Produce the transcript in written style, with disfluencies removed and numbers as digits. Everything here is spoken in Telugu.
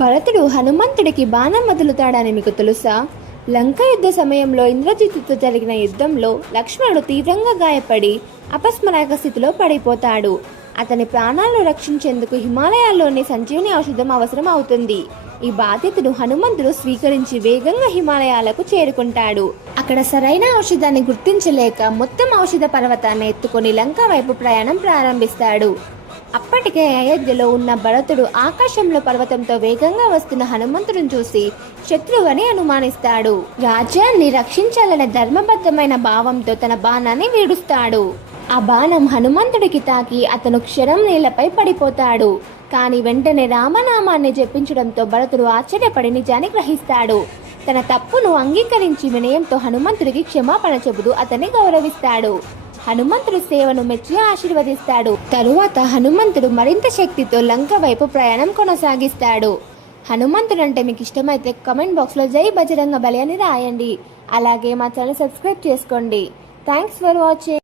భరతుడు హనుమంతుడికి బాణం వదులుతాడని మీకు తెలుసా? లంక యుద్ధ సమయంలో ఇంద్రజిత్తుతో జరిగిన యుద్ధంలో లక్ష్మణుడు తీవ్రంగా గాయపడి అపస్మారక స్థితిలో పడిపోతాడు. అతని ప్రాణాలను రక్షించేందుకు హిమాలయాల్లోని సంజీవని ఔషధం అవసరం అవుతుంది. ఈ బాధ్యతను హనుమంతుడు స్వీకరించి వేగంగా హిమాలయాలకు చేరుకుంటాడు. అక్కడ సరైన ఔషధాన్ని గుర్తించలేక మొత్తం ఔషధ పర్వతాన్ని ఎత్తుకొని లంక వైపు ప్రయాణం ప్రారంభిస్తాడు. అప్పటికే అయోధ్యలో ఉన్న భరతుడు ఆకాశంలో పర్వతంతో వేగంగా వస్తున్న హనుమంతుడిని చూసి శత్రువని అనుమానిస్తాడు. రాజ్యాన్ని రక్షించాలనే ధర్మబద్ధమైన భావంతో తన బాణాన్ని వీడుస్తాడు. ఆ బాణం హనుమంతుడికి తాకి అతను క్షణం నేలపై పడిపోతాడు. కానీ వెంటనే రామనామాన్ని జపించడంతో భరతుడు ఆశ్చర్యపడి నిజాన్ని గ్రహిస్తాడు. తన తప్పును అంగీకరించి వినయంతో హనుమంతుడికి క్షమాపణ చెబుతూ అతన్ని గౌరవిస్తాడు. హనుమంతుడి సేవను మెచ్చి ఆశీర్వదిస్తాడు. తరువాత హనుమంతుడు మరింత శక్తితో లంక వైపు ప్రయాణం కొనసాగిస్తాడు. హనుమంతుడు అంటే మీకు ఇష్టమైతే కామెంట్ బాక్స్లో జై బజరంగ బలి అని రాయండి. అలాగే మా ఛానల్ సబ్స్క్రైబ్ చేసుకోండి. Thanks for watching.